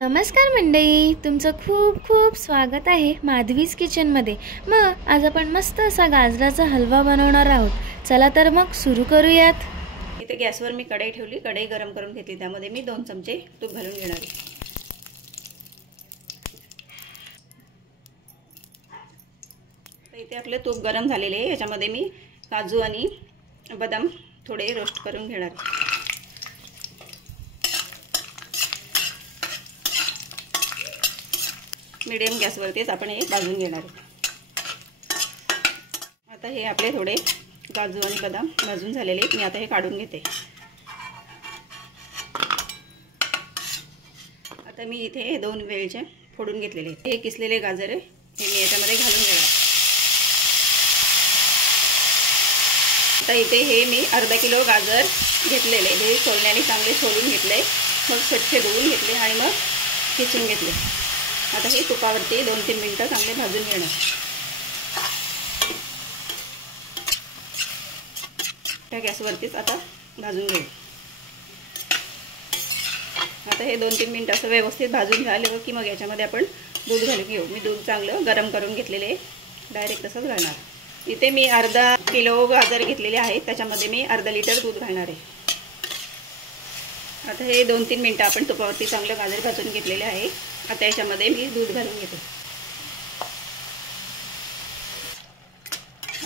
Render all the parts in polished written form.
नमस्कार मंडळी, तुमचं खूप खूप स्वागत आहे माधवीज किचनमध्ये। मग आज आपण मस्त असा गाजराचा हलवा बनवणार आहोत। चला तर मग सुरू करूयात। इथे गॅसवर मी कढई ठेवली, कढई गरम करून घेतली, त्यामध्ये मी 2 चमचे तूप घालून घेणार आहे। तर इथे आपले तूप गरम झालेले आहे, याच्यामध्ये मी काजू आणि बदाम थोडे रोस्ट करून घेणार आहे। मीडियम गॅसवरतीच आपण हे भाजून घेणार आहे। आता हे आपले थोडे काजू आणि बदाम भाजून झालेले आहेत, मी आता हे काढून घेते। आता मी इथे 2 वेलच्या फोडून घेतलेले आहेत। हे किसलेले गाजर आहे, हे मी याच्यामध्ये घालून घेणार। आता इथे हे मी अर्धा किलो गाजर घेतलेले, हे सोलण्याने चांगले सोलून घेतले, मग स्वच्छ धुवून घेतले आणि मग किसून घेतले। आता हे तुपावरती 2-3 मिनिटं चांगले भाजून घेणार। त्या गॅसवरतीच आता भाजून घेऊ। आता हे 2-3 मिनिटं असं व्यवस्थित भाजून झाले की मग याच्यामध्ये आपण दूध घालून घेऊ। मी दूध चांगलं गरम करून घेतलेले, डायरेक्ट तसंच घालणार। इथे मी अर्धा किलो गाजर घेतलेले आहेत, त्याच्यामध्ये मी अर्धा लिटर दूध घालणार आहे। आता हे 2-3 मिनिटं आपण तुपावरती चांगलं गाजर भाजून घेतलेले आहे। आता याच्यामध्ये मी दूध घालून घेते।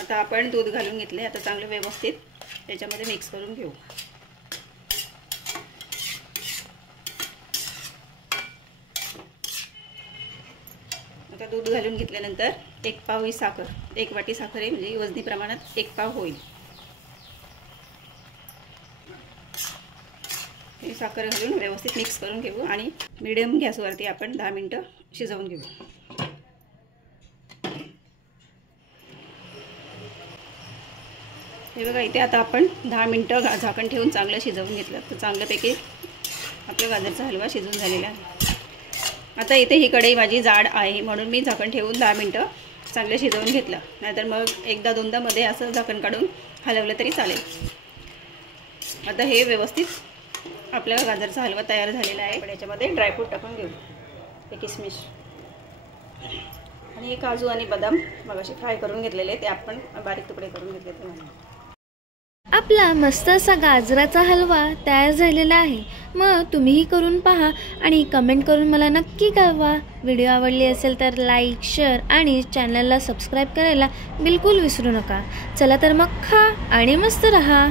आता आपण दूध घालून घेतले, आता चांगलं व्यवस्थित याच्यामध्ये मिक्स करून घेऊ। आता दूध घालून घेतल्यानंतर 1 पाव ही साखर, 1 वाटी साखर आहे, म्हणजे वजनी प्रमाणात 1 पाव होईल। हे साखर घालून व्यवस्थित मिक्स करून घेऊ आणि मीडियम गॅसवरती आपण 10 मिनिटं शिजवून घेऊ। हे बघा, इथे आता आपण 10 मिनिटं झाकण ठेवून चांगलं शिजवून घेतलं, तर चांगल्यापैकी आपला गाजरचा हलवा शिजून झालेला आहे। आता इथे ही कढई माझी जाड आहे, म्हणून मी झाकण ठेवून 10 मिनिटं चांगलं शिजवून घेतलं, नाहीतर मग 1-2दा मध्ये असं झाकण काढून हलवलं तरी चालेल। आता हे व्यवस्थित आपला गाजरचा हलवा तयार झालेला आहे। पण याच्यामध्ये ड्रायफ्रूट टाकून घेऊ, हे किसमिस आणि हे काजू आणि बदाम मगाशी फ्राय करून घेतलेले, ते आपण बारीक तुकडे करून घेतले ते। आपला मस्त असा गाजराचा हलवा तयार झालेला आहे। मग तुम्हीही करून पहा आणि कमेंट करून मला नक्की कळवा। व्हिडिओ आवडली असेल तर लाईक, शेअर आणि चॅनलला सबस्क्राईब करायला बिलकुल विसरू नका। चला तर मग खा आणि मस्त रहा।